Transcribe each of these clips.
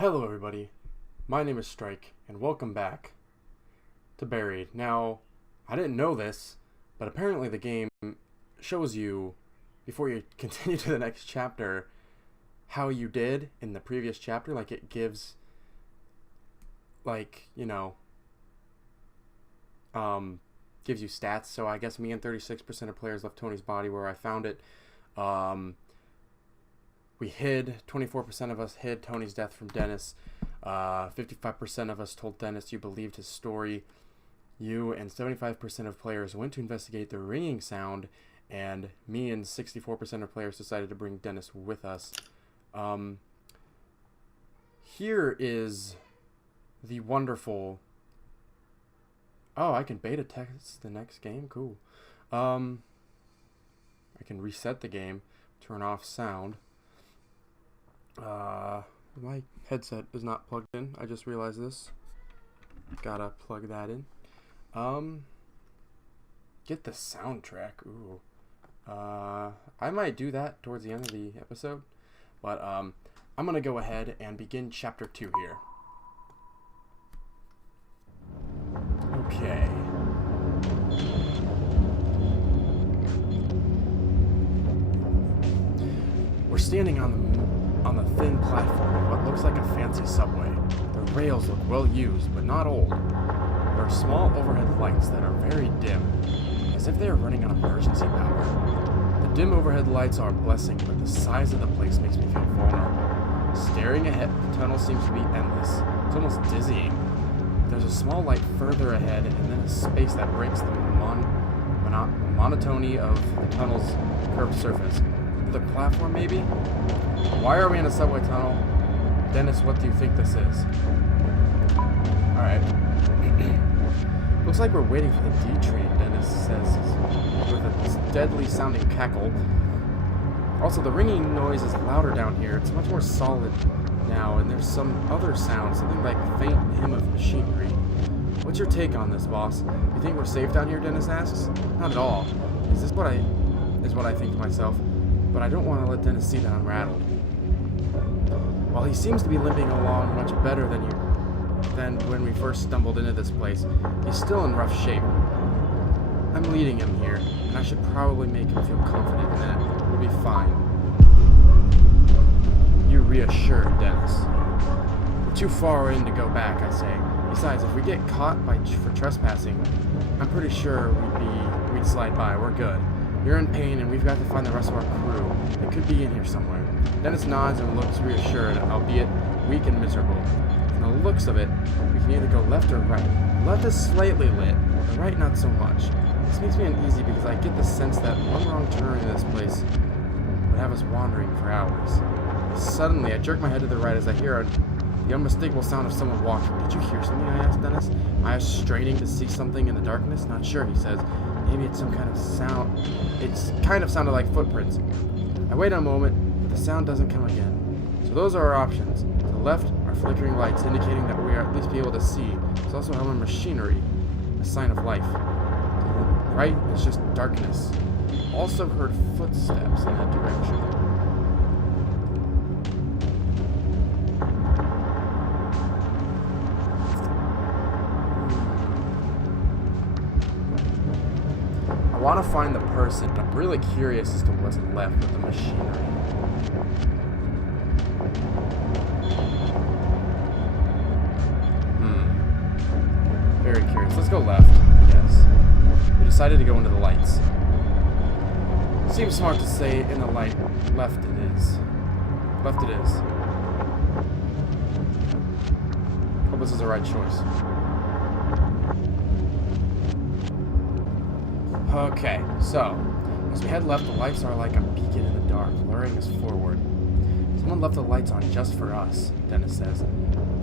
Hello everybody, my name is Strike, and welcome back to Buried. Now, I didn't know this, but apparently the game shows you, before you continue to the next chapter, how you did in the previous chapter. Like, it gives, gives you stats. So I guess me and 36% of players left Tony's body where I found it. We hid, 24% of us hid Tony's death from Dennis. 55% of us told Dennis you believed his story. You and 75% of players went to investigate the ringing sound, and me and 64% of players decided to bring Dennis with us. Here is the wonderful... Oh, I can beta test the next game? Cool. I can reset the game, turn off sound. My headset is not plugged in. I just realized this. Gotta plug that in. Get the soundtrack. Ooh. I might do that towards the end of the episode. But, I'm gonna go ahead and begin chapter 2 here. Okay. We're standing on the thin platform of what looks like a fancy subway. The rails look well used, but not old. There are small overhead lights that are very dim, as if they are running on emergency power. The dim overhead lights are a blessing, but the size of the place makes me feel vulnerable. Staring ahead, the tunnel seems to be endless. It's almost dizzying. There's a small light further ahead, and then a space that breaks the monotony of the tunnel's curved surface. The platform, maybe? Why are we in a subway tunnel? Dennis, what do you think this is? Alright. Looks like we're waiting for the D train, Dennis says, with a deadly sounding cackle. Also, the ringing noise is louder down here. It's much more solid now, and there's some other sound, something like a faint hum of machinery. What's your take on this, boss? You think we're safe down here, Dennis asks? Not at all. Is what I think to myself. But I don't want to let Dennis see that I'm rattled. While he seems to be limping along much better than when we first stumbled into this place, he's still in rough shape. I'm leading him here, and I should probably make him feel confident in that. We'll be fine. You reassured Dennis. We're too far in to go back, I say. Besides, if we get caught for trespassing, I'm pretty sure we'd slide by. We're good. You're in pain, and we've got to find the rest of our crew. They could be in here somewhere. Dennis nods and looks reassured, albeit weak and miserable. From the looks of it, we can either go left or right. Left is slightly lit, the right not so much. This makes me uneasy because I get the sense that one wrong turn in this place would have us wandering for hours. Suddenly, I jerk my head to the right as I hear the unmistakable sound of someone walking. Did you hear something? I asked Dennis. My eyes straining to see something in the darkness. Not sure, he says. Maybe it's some kind of sound. It's kind of sounded like footprints. I wait a moment, but the sound doesn't come again. So those are our options. To the left are flickering lights, indicating that we are at least be able to see. There's also hum of machinery, a sign of life. To the right is just darkness. Also heard footsteps in that direction. I want to find the person, but I'm really curious as to what's left with the machinery. Very curious. Let's go left, I guess. We decided to go into the lights. Seems smart to say in the light. Left it is. Left it is. Hope this is the right choice. Okay, so, as we head left, the lights are like a beacon in the dark, luring us forward. Someone left the lights on just for us, Dennis says.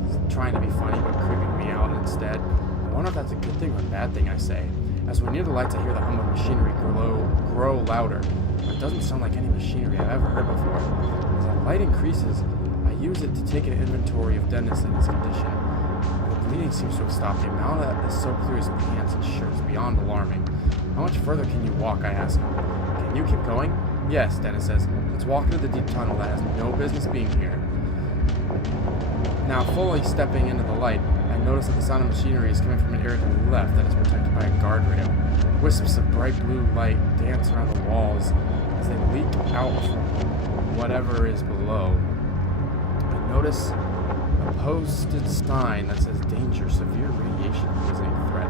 He's trying to be funny, but creeping me out instead. I wonder if that's a good thing or a bad thing, I say. As we're near the lights, I hear the hum of machinery grow louder. But it doesn't sound like any machinery I've ever heard before. As the light increases, I use it to take an inventory of Dennis and his condition. The bleeding seems to have stopped. The amount that is soaked through his pants and shirt is beyond alarming. How much further can you walk, I ask him. Can you keep going? Yes, Dennis says. Let's walk into the deep tunnel that has no business being here. Now, fully stepping into the light, I notice that the sound of machinery is coming from an area to the left that is protected by a guardrail. Wisps of bright blue light dance around the walls as they leak out from whatever is below. I notice a posted sign that says danger, severe radiation poisoning threat.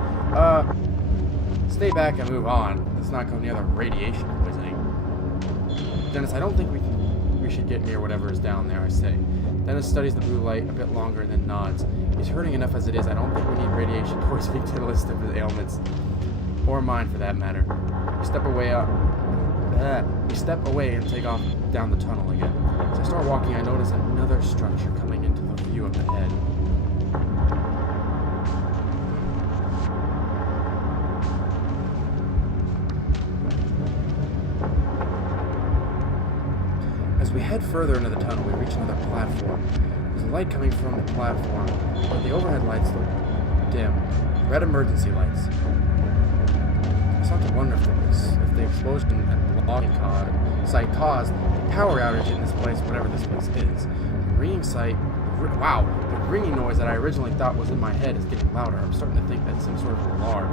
Stay back and move on. Let's not go near the radiation poisoning. Dennis, I don't think we should get near whatever is down there, I say. Dennis studies the blue light a bit longer and then nods. He's hurting enough as it is. I don't think we need radiation poisoning to the list of his ailments. Or mine, for that matter. We step away and take off down the tunnel again. As I start walking, I notice another structure coming into the view up ahead. As we head further into the tunnel, we reach another platform. There's a light coming from the platform, but the overhead lights look dim. Red emergency lights. I start to wonder if the explosion at the logging site caused the power outage in this place, whatever this place is. The ringing the ringing noise that I originally thought was in my head is getting louder. I'm starting to think that's some sort of alarm.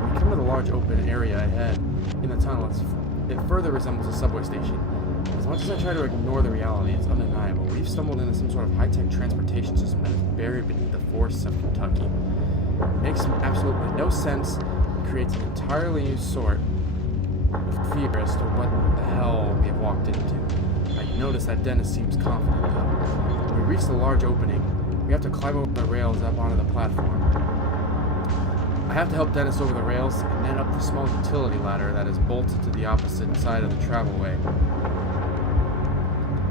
When we come to the large open area ahead in the tunnel, it further resembles a subway station. As much as I try to ignore the reality, it's undeniable. We've stumbled into some sort of high-tech transportation system that is buried beneath the forests of Kentucky. It makes absolutely no sense and creates an entirely new sort of fear as to what the hell we have walked into. I notice that Dennis seems confident, though. When we reach the large opening, we have to climb over the rails up onto the platform. I have to help Dennis over the rails and then up the small utility ladder that is bolted to the opposite side of the travelway.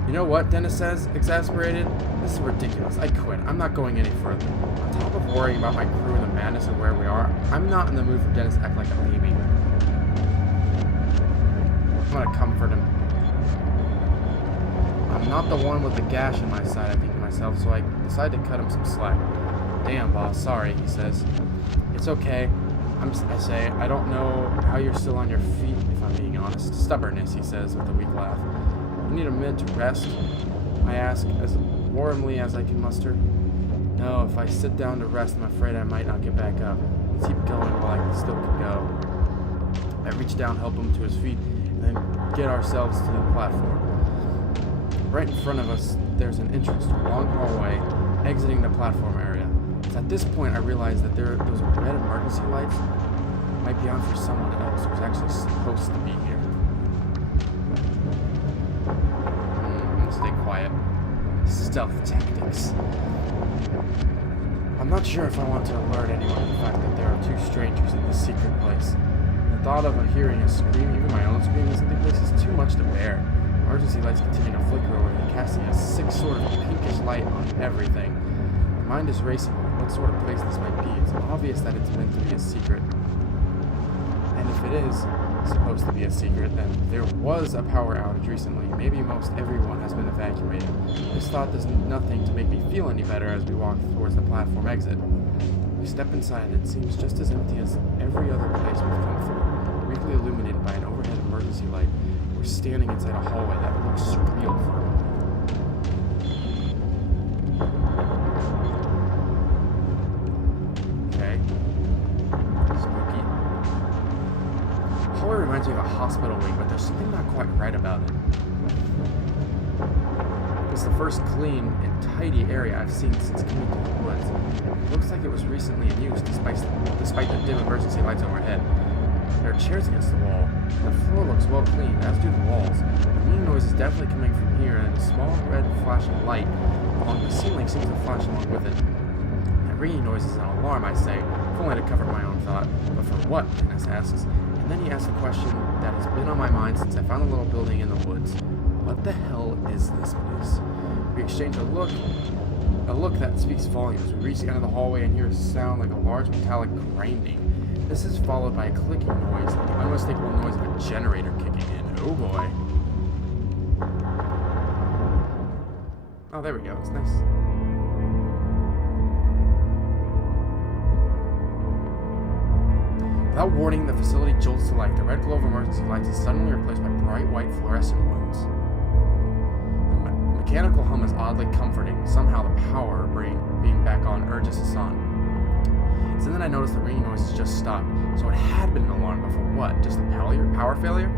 You know what, Dennis says, exasperated? This is ridiculous. I quit. I'm not going any further. On top of worrying about my crew and the madness of where we are, I'm not in the mood for Dennis to act like a baby. I'm gonna comfort him. I'm not the one with the gash in my side, I think to myself, so I decide to cut him some slack. Damn, boss, sorry, he says. It's okay. I say, I don't know how you're still on your feet, if I'm being honest. Stubbornness, he says with a weak laugh. You need a minute to rest? I ask, as warmly as I can muster. No, if I sit down to rest, I'm afraid I might not get back up. Let's keep going while I still can go. I reach down, help him to his feet, and then get ourselves to the platform. Right in front of us, there's an entrance to a long hallway exiting the platform area. It's at this point I realize that those red emergency lights might be on for someone else who's actually supposed to be here. Stay quiet. Stealth tactics. I'm not sure if I want to alert anyone of the fact that there are two strangers in this secret place. The thought of hearing a scream, even my own scream in this empty place, is too much to bear. Emergency lights continue to flicker over the casting a sick sort of pinkish light on everything. My mind is racing with what sort of place this might be. It's obvious that it's meant to be a secret. And if it is supposed to be a secret, then there was a power outage recently. Maybe most everyone has been evacuated. This thought does nothing to make me feel any better as we walk towards the platform exit. We step inside and it seems just as empty as every other place we've come through. Briefly illuminated by an overhead emergency light, we're standing inside a hallway that looks surreal for a moment. Reminds me of a hospital wing, but there's something not quite right about it. It's the first clean and tidy area I've seen since coming to the woods. It looks like it was recently in use, despite the dim emergency lights overhead. There are chairs against the wall. The floor looks well cleaned, as do the walls. The ringing noise is definitely coming from here, and a small red flashing light along the ceiling seems to flash along with it. That ringing noise is an alarm, I say, if only to cover my own thought. But for what? Dennis asks. And then he asks a question that has been on my mind since I found the little building in the woods. What the hell is this place? We exchange a look that speaks volumes. We reach the end of the hallway and hear a sound like a large metallic grinding. This is followed by a clicking noise, like the unmistakable noise of a generator kicking in. Oh boy. Oh, there we go. It's nice. Without warning, the facility jolts to life. The red glow of emergency lights is suddenly replaced by bright white fluorescent ones. The mechanical hum is oddly comforting. Somehow the power brings just Hassan. So then I noticed the ringing noise has just stopped. So it had been an alarm, but for what? Just a power failure?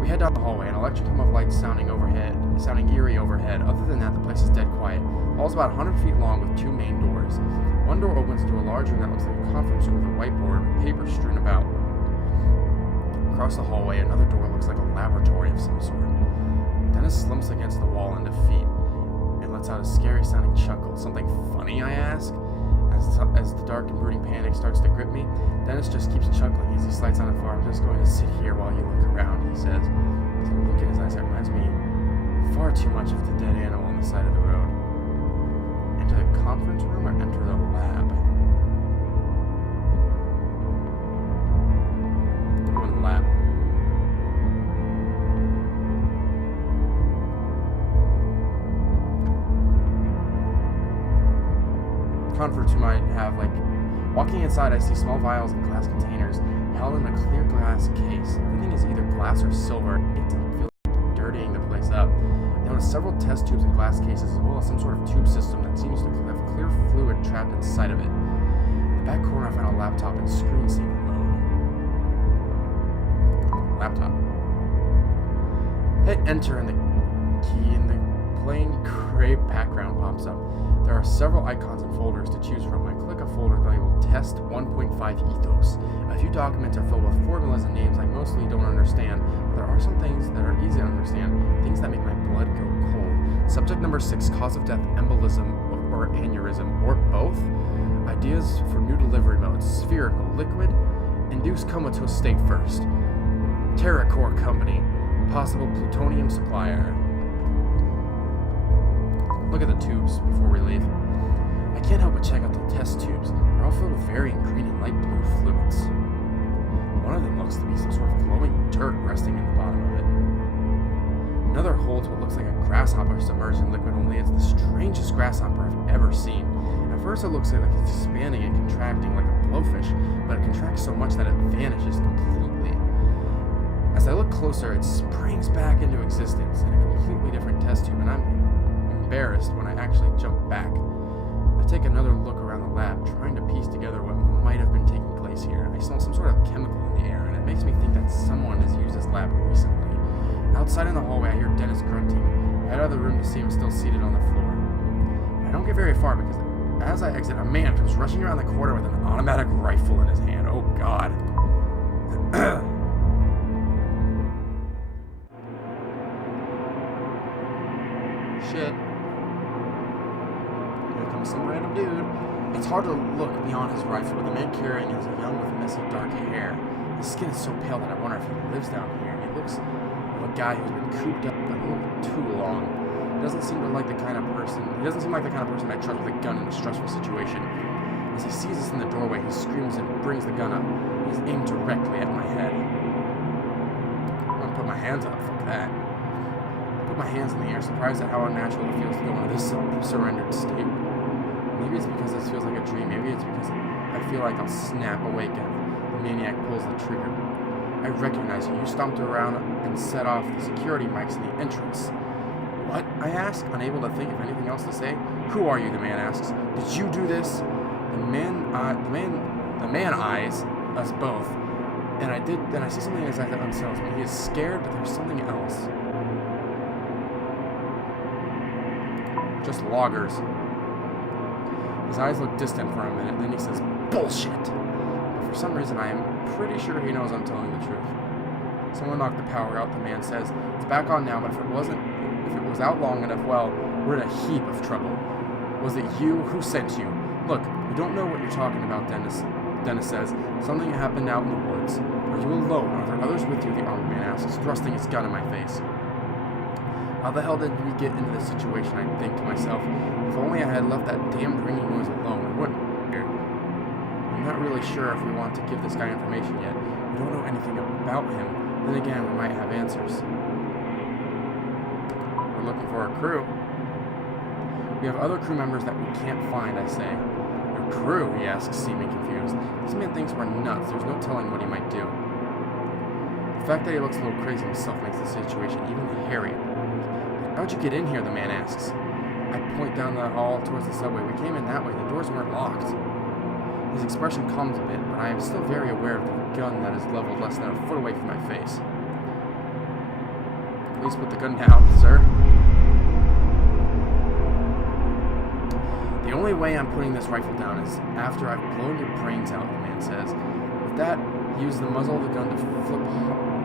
We head down the hallway, an electric hum of lights sounding eerie overhead. Other than that, the place is dead quiet. The hall's about 100 feet long with two main doors. One door opens to a large room that looks like a conference room with a whiteboard with paper strewn about. Across the hallway, another door looks like a laboratory of some sort. Dennis slumps against the wall in defeat and lets out a scary-sounding chuckle. Something funny, I ask? As the dark and brooding panic starts to grip me, Dennis just keeps chuckling as he slides on the floor. I'm just going to sit here while you look around, he says. So the look in his eyes that reminds me far too much of the dead animal on the side of the road. Enter the conference room or enter the lab? Go in the lab. Conference might have, like, walking inside, I see small vials and glass containers held in a clear glass case. Everything is either glass or silver. It doesn't feel like dirtying the place up. I notice several test tubes and glass cases, as well as some sort of tube system that seems to have clear fluid trapped inside of it. In the back corner, I find a laptop in screensaver mode. Laptop. Hit enter and the key in the plain gray background pops up. There are several icons and folders to choose from. I click a folder labeled Test 1.5 Ethos. A few documents are filled with formulas and names I mostly don't understand, but there are some things that are easy to understand, things that make my blood go cold. Subject number 6, cause of death, embolism or aneurysm, or both. Ideas for new delivery modes, spherical, liquid, induced comatose state first. TerraCore Company, possible plutonium supplier. Look at the tubes before we leave. I can't help but check out the test tubes. They're all filled with varying green and light blue fluids. One of them looks to be some sort of glowing dirt resting in the bottom of it. Another holds what looks like a grasshopper submerged in liquid, only it's the strangest grasshopper I've ever seen. At first it looks like it's expanding and contracting like a blowfish, but it contracts so much that it vanishes completely. As I look closer, it springs back into existence in a completely different test tube, and I'm embarrassed when I actually jump back. I take another look around the lab, trying to piece together what might have been taking place here. I smell some sort of chemical in the air, and it makes me think that someone has used this lab recently. Outside in the hallway, I hear Dennis grunting. I head out of the room to see him still seated on the floor. But I don't get very far because as I exit, a man comes rushing around the corner with an automatic rifle in his hand. Oh God. Shit. Some random dude. It's hard to look beyond his rifle, but the man carrying it is a young with messy dark hair. His skin is so pale that I wonder if he lives down here. He looks like a guy who's been cooped up a little too long. He doesn't seem like the kind of person I trust with a gun in a stressful situation. As he sees us in the doorway, he screams and brings the gun up. He's aimed directly at my head. I'm gonna put my hands up, fuck that. I put my hands in the air, surprised at how unnatural it feels to go into this surrendered state. Maybe it's because this feels like a dream. Maybe it's because I feel like I'll snap awake if the maniac pulls the trigger. I recognize you. You stomped around and set off the security mics in the entrance. What? I ask, unable to think of anything else to say. Who are you? The man asks. Did you do this? The man eyes us both, and I see something in his eyes that unsettles me. He is scared, but there's something else. Just loggers. His eyes look distant for a minute, then he says, bullshit! But for some reason, I am pretty sure he knows I'm telling the truth. Someone knocked the power out, the man says. It's back on now, but if it was out long enough, well, we're in a heap of trouble. Was it you? Who sent you? Look, we don't know what you're talking about, Dennis. Dennis says. Something happened out in the woods. Are you alone? Are there others with you? The armed man asks, thrusting his gun in my face. How the hell did we get into this situation? I think to myself. If only I had left that damned ringing noise alone, it wouldn't be here. I'm not really sure if we want to give this guy information yet. We don't know anything about him. Then again, we might have answers. We're looking for a crew. We have other crew members that we can't find, I say. Your crew? He asks, seeming confused. This man thinks we're nuts. There's no telling what he might do. The fact that he looks a little crazy himself makes the situation even hairier. How'd you get in here? The man asks. I point down the hall towards the subway. We came in that way. The doors weren't locked. His expression calms a bit, but I am still very aware of the gun that is leveled less than a foot away from my face. Please put the gun down, sir. The only way I'm putting this rifle down is after I've blown your brains out, the man says. With that, he used the muzzle of the gun to flip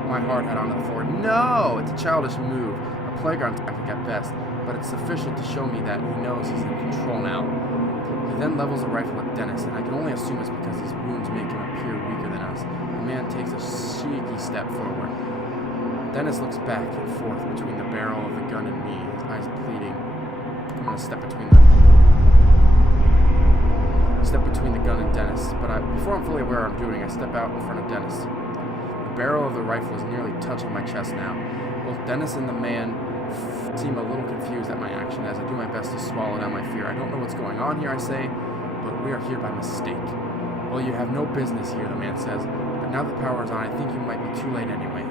my hard hat onto the floor. No! It's a childish move, a playground tactic at best, but it's sufficient to show me that he knows he's in control now. He then levels a rifle at Dennis, and I can only assume it's because his wounds make him appear weaker than us. The man takes a shaky step forward. Dennis looks back and forth between the barrel of the gun and me, his eyes pleading. I'm gonna step between the gun and Dennis, but before I'm fully aware of what I'm doing, I step out in front of Dennis. The barrel of the rifle is nearly touching my chest now. Both Dennis and the man seem a little confused at my action as I do my best to swallow down my fear. I don't know what's going on here, I say, but we are here by mistake. Well, you have no business here, the man says, but now the power is on, I think you might be too late anyway.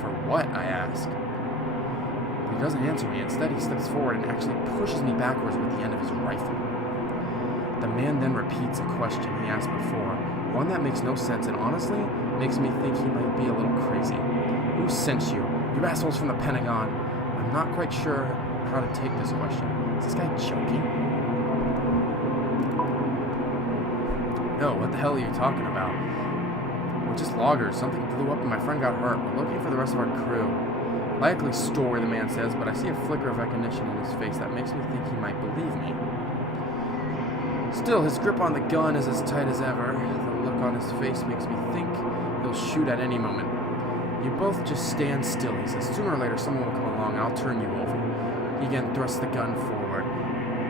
For what? I ask. But he doesn't answer me. Instead, he steps forward and actually pushes me backwards with the end of his rifle. The man then repeats a question he asked before, one that makes no sense and honestly makes me think he might be a little crazy. Who sent you? You assholes from the Pentagon. I'm not quite sure how to take this question. Is this guy joking? No, what the hell are you talking about? We're just loggers. Something blew up and my friend got hurt. We're looking for the rest of our crew. Likely story, the man says, but I see a flicker of recognition in his face that makes me think he might believe me. Still, his grip on the gun is as tight as ever. The look on his face makes me think he'll shoot at any moment. You both just stand still, he says. Sooner or later, someone will come along and I'll turn you over. He again thrusts the gun forward,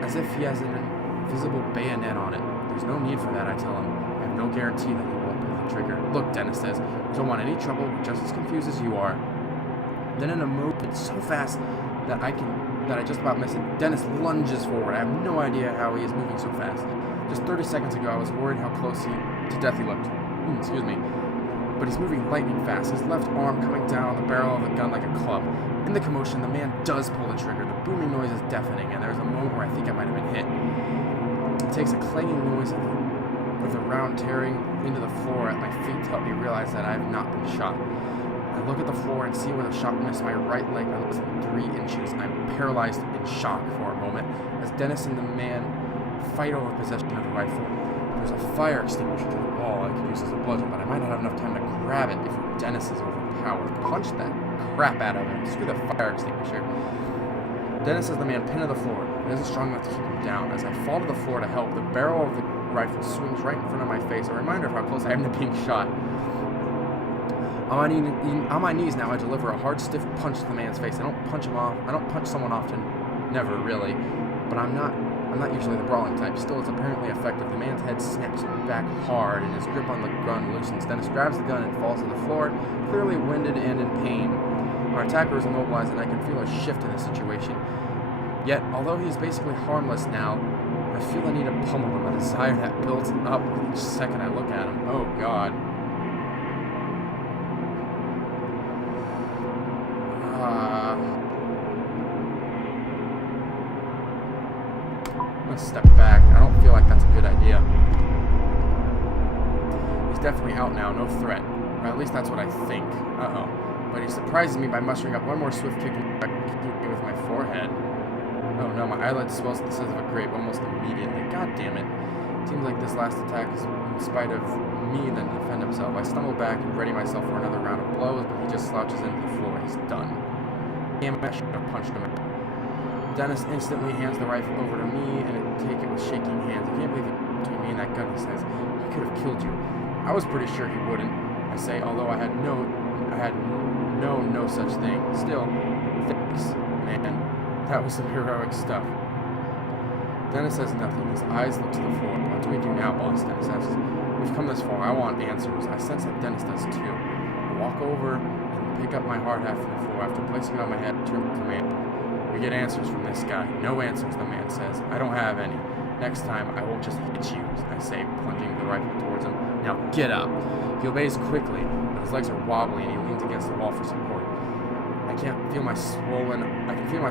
as if he has an invisible bayonet on it. There's no need for that, I tell him. I have no guarantee that he won't pull the trigger. Look, Dennis says, we don't want any trouble. We're just as confused as you are. Then in a movement so fast that I just about miss it, Dennis lunges forward. I have no idea how he is moving so fast. Just 30 seconds ago, I was worried how close to death he looked. Excuse me. But he's moving lightning fast, his left arm coming down on the barrel of the gun like a club. In the commotion, the man does pull the trigger. The booming noise is deafening, and there's a moment where I think I might have been hit. It takes a clanging noise of the round tearing into the floor at my feet to help me realize that I have not been shot. I look at the floor and see where the shot missed my right leg by less than 3 inches. I'm paralyzed in shock for a moment as Dennis and the man fight over possession of the rifle. There's a fire extinguisher to the wall I could use as a bludgeon, but I might not have enough time to grab it before Dennis is overpowered. Punch that crap out of him. Screw the fire extinguisher. Dennis has the man pinned to the floor. It isn't strong enough to keep him down. As I fall to the floor to help, the barrel of the rifle swings right in front of my face, a reminder of how close I am to being shot. On my knees now, I deliver a hard, stiff punch to the man's face. I don't punch him off. I don't punch someone often. Never, really. But I'm not usually the brawling type. Still, it's apparently effective. The man's head snaps back hard, and his grip on the gun loosens. Dennis grabs the gun and falls to the floor, clearly winded and in pain. Our attacker is immobilized, and I can feel a shift in the situation. Yet, although he is basically harmless now, I feel the need to pummel him, a desire that builds up with each second I look at him. Oh, God. Let's step back. I don't feel like that's a good idea. He's definitely out now, no threat. Or at least that's what I think. Uh-oh. But he surprises me by mustering up one more swift kick with my forehead. Oh no, my eyelid swells to the size of a grape almost immediately. God damn it. Seems like this last attack is in spite of me than defend himself. I stumble back and ready myself for another round of blows, but he just slouches into the floor. He's done. Damn it, I should have punched him. Dennis instantly hands the rifle over to me, and I take it with shaking hands. I can't believe it between me and that gun, he says. He could have killed you. I was pretty sure he wouldn't, I say, although I had known no such thing. Still, thanks, man. That was some heroic stuff. Dennis says nothing. His eyes look to the floor. What do we do now, boss? Dennis asks. We've come this far. I want answers. I sense that Dennis does too. I walk over and pick up my hard hat from the floor. After placing it on my head, I turn to the man. We get answers from this guy. No answers, the man says. I don't have any. Next time, I won't just hit you, I say, plunging the rifle towards him. Now get up. He obeys quickly, but his legs are wobbly and he leans against the wall for support. I I can feel my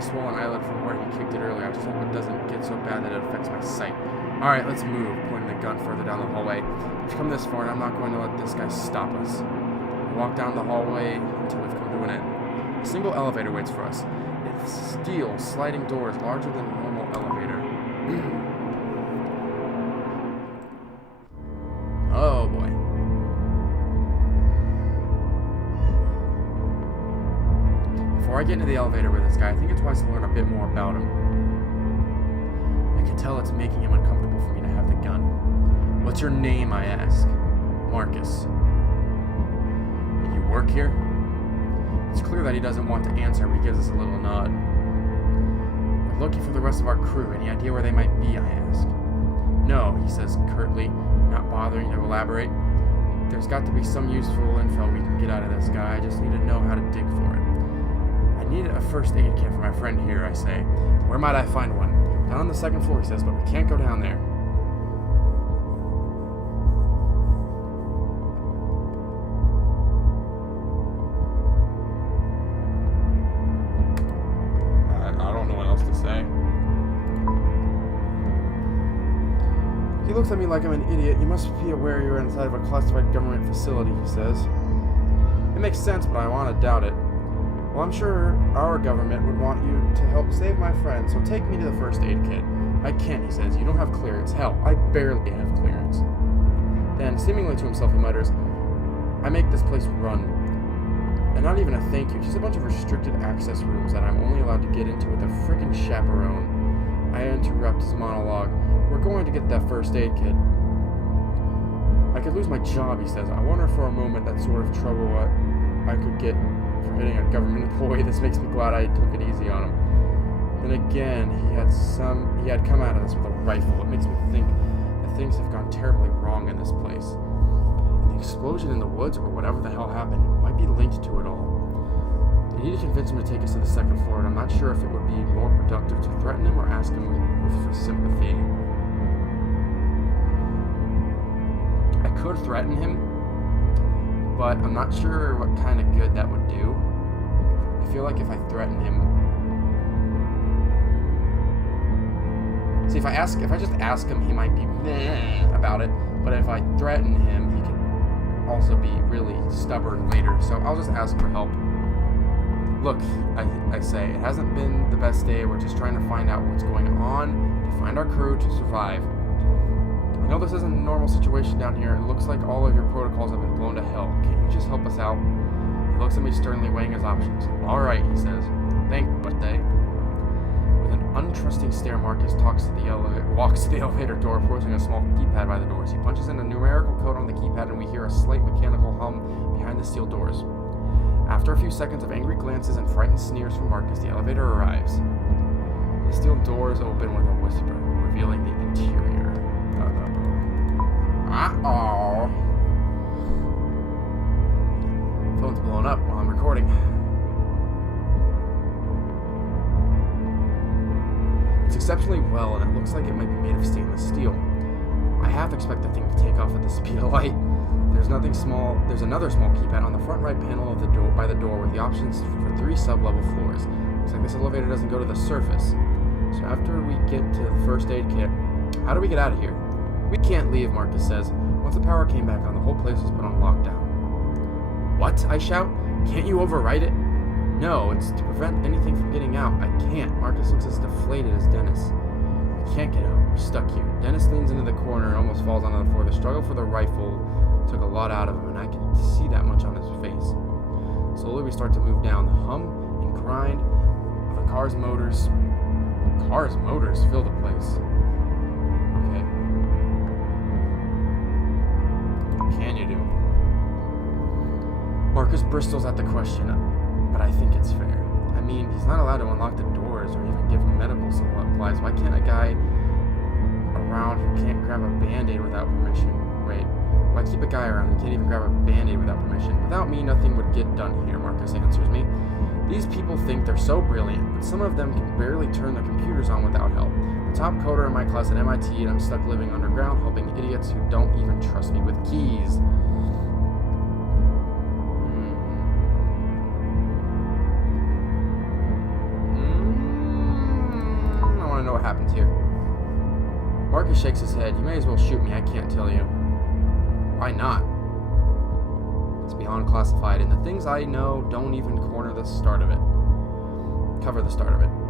swollen eyelid from where he kicked it earlier. I just hope it doesn't get so bad that it affects my sight. Alright, let's move, pointing the gun further down the hallway. We've come this far, and I'm not going to let this guy stop us. We walk down the hallway until we've come to an end. A single elevator waits for us. It's steel, sliding doors, larger than a normal elevator. Oh boy. Before I get into the elevator with this guy, I think it's wise to learn a bit more about him. I can tell it's making him uncomfortable for me to have the gun. What's your name, I ask. Marcus. And you work here? It's clear that he doesn't want to answer, but he gives us a little nod. We're looking for the rest of our crew. Any idea where they might be, I ask. No, he says curtly, not bothering to elaborate. There's got to be some useful info we can get out of this guy. I just need to know how to dig for it. I need a first aid kit for my friend here, I say. Where might I find one? Down on the second floor, he says, but we can't go down there. I don't know what else to say. He looks at me like I'm an idiot. You must be aware you're inside of a classified government facility, he says. It makes sense, but I want to doubt it. Well, I'm sure our government would want you to help save my friend, so take me to the first aid kit. I can't, he says. You don't have clearance. Hell, I barely have clearance. Then, seemingly to himself, he mutters, I make this place run. And not even a thank you, just a bunch of restricted access rooms that I'm only allowed to get into with a frickin' chaperone. I interrupt his monologue. We're going to get that first aid kit. I could lose my job, he says. I wonder for a moment that sort of trouble what I could get for hitting a government employee. This makes me glad I took it easy on him. Then again, he had come out of this with a rifle. It makes me think that things have gone terribly wrong in this place. And the explosion in the woods, or whatever the hell happened, might be linked to it all. I need to convince him to take us to the second floor, and I'm not sure if it would be more productive to threaten him or ask him for sympathy. I could threaten him, but I'm not sure what kind of good that would do. I feel like if I threaten him... See, if I just ask him, he might be meh about it, but if I threaten him, he could also be really stubborn later, so I'll just ask for help. Look, I say, it hasn't been the best day. We're just trying to find out what's going on, to find our crew, to survive. I know this isn't a normal situation down here. It looks like all of your protocols have been blown to hell. Can't you just help us out? He looks at me sternly, weighing his options. All right, he says. Thank you, but day. With an untrusting stare, Marcus walks to the elevator door, forcing a small keypad by the doors. He punches in a numerical code on the keypad, and we hear a slight mechanical hum behind the steel doors. After a few seconds of angry glances and frightened sneers from Marcus, the elevator arrives. The steel doors open with a whisper, revealing the interior. Uh-oh. Phone's blowing up while I'm recording. It's exceptionally well, and it looks like it might be made of stainless steel. I half expect the thing to take off at the speed of light. There's another small keypad on the front right panel of the door by the door with the options for 3 sub-level floors. Looks like this elevator doesn't go to the surface. So after we get to the first aid kit, how do we get out of here? We can't leave, Marcus says. Once the power came back on, the whole place was put on lockdown. What? I shout. Can't you override it? No, it's to prevent anything from getting out. I can't. Marcus looks as deflated as Dennis. We can't get out. We're stuck here. Dennis leans into the corner and almost falls onto the floor. The struggle for the rifle took a lot out of him, and I can see that much on his face. Slowly we start to move down. The hum and grind of the car's motors fill the place. Okay. What can you do? Marcus bristles at the question, but I think it's fair. I mean, he's not allowed to unlock the doors or even give medical supplies. Why can't a guy around who can't grab a band-aid without permission? Wait. Why keep a guy around who can't even grab a band-aid without permission? Without me, nothing would get done here, Marcus answers me. These people think they're so brilliant, but some of them can barely turn their computers on without help. The top coder in my class at MIT, and I'm stuck living underground helping idiots who don't even trust me with keys. what happens here. Marcus shakes his head. You may as well shoot me. I can't tell you. Why not? It's beyond classified, and the things I know don't even cover the start of it.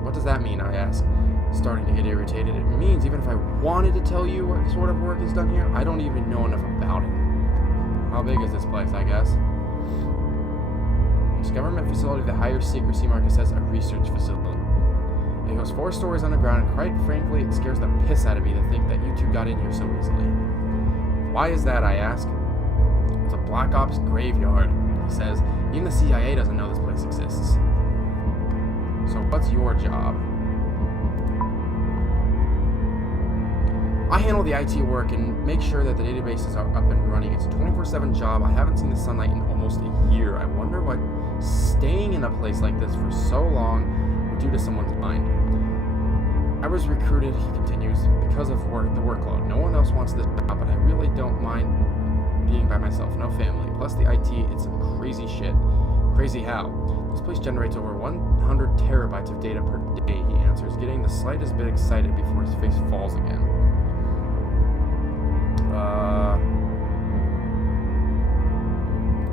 What does that mean, I ask, starting to get irritated. It means even if I wanted to tell you what sort of work is done here, I don't even know enough about it. How big is this place, I guess? It's a government facility that higher secrecy, Marcus says, a research facility. It goes 4 stories underground, and quite frankly, it scares the piss out of me to think that you two got in here so easily. Why is that, I ask? It's a Black Ops graveyard, he says. Even the CIA doesn't know this place exists. So what's your job? I handle the IT work and make sure that the databases are up and running. It's a 24/7 job. I haven't seen the sunlight in almost a year. I wonder what staying in a place like this for so long would do to someone's mind. I was recruited, he continues, because of the workload. No one else wants this job, but I really don't mind being by myself. No family. Plus the IT, it's some crazy shit. Crazy how? This place generates over 100 terabytes of data per day, he answers, getting the slightest bit excited before his face falls again.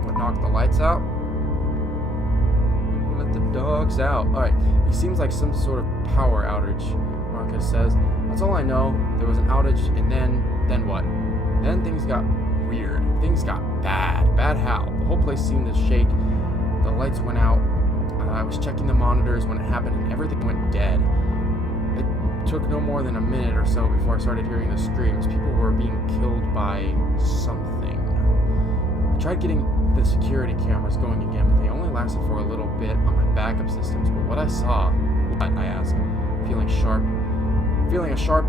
What knocked the lights out? Let the dogs out. Alright, he seems like some sort of power outage, Marcus says. That's all I know. There was an outage, and then what? Then things got weird. Things got bad. Bad how? The whole place seemed to shake. The lights went out. I was checking the monitors when it happened, and everything went dead. It took no more than a minute or so before I started hearing the screams. People were being killed by something. I tried getting the security cameras going again, but they only lasted for a little bit on my backup systems. But what I saw, what? I asked, feeling a sharp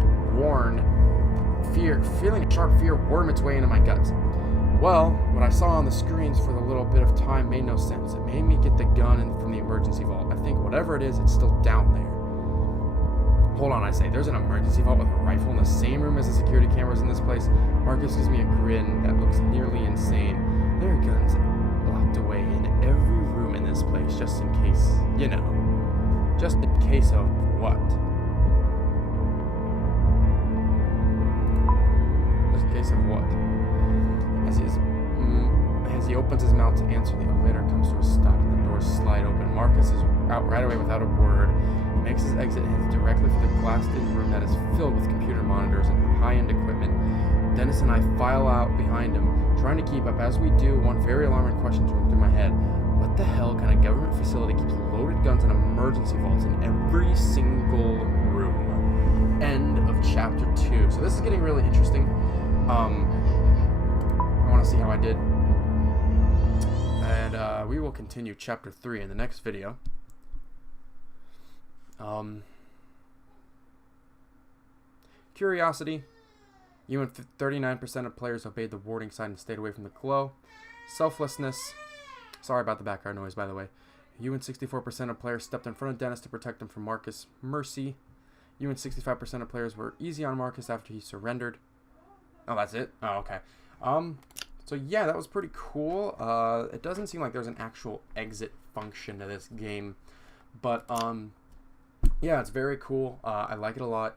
fear worm its way into my guts. Well, what I saw on the screens for the little bit of time made no sense. It made me get the gun from the emergency vault. I think whatever it is, it's still down there. Hold on, I say. There's an emergency vault with a rifle in the same room as the security cameras in this place. Marcus gives me a grin that looks nearly insane. There are guns locked away in every room in this place, just in case, you know. Just in case of what? Just in case of what? As he opens his mouth to answer, the elevator comes to a stop and the doors slide open. Marcus is out right away without a word. He makes his exit and heads directly for the glassed-in room that is filled with computer monitors and high-end equipment. Dennis and I file out behind him, trying to keep up. As we do, one very alarming question runs through my head. What the hell kind of government facility keeps loaded guns and emergency vaults in every single room? End of chapter 2. So this is getting really interesting. I want to see how I did. And we will continue chapter 3 in the next video. Curiosity. You and 39% of players obeyed the warning sign and stayed away from the glow. Selflessness. Sorry about the background noise, by the way. You and 64% of players stepped in front of Dennis to protect him from Marcus. Mercy. You and 65% of players were easy on Marcus after he surrendered. Oh, that's it? Oh, okay. So yeah, that was pretty cool. It doesn't seem like there's an actual exit function to this game. But, yeah, it's very cool. I like it a lot.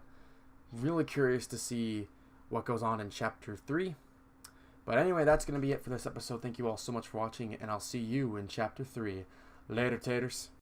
Really curious to see what goes on in chapter 3. But anyway, that's going to be it for this episode. Thank you all so much for watching, and I'll see you in chapter 3. Later, taters.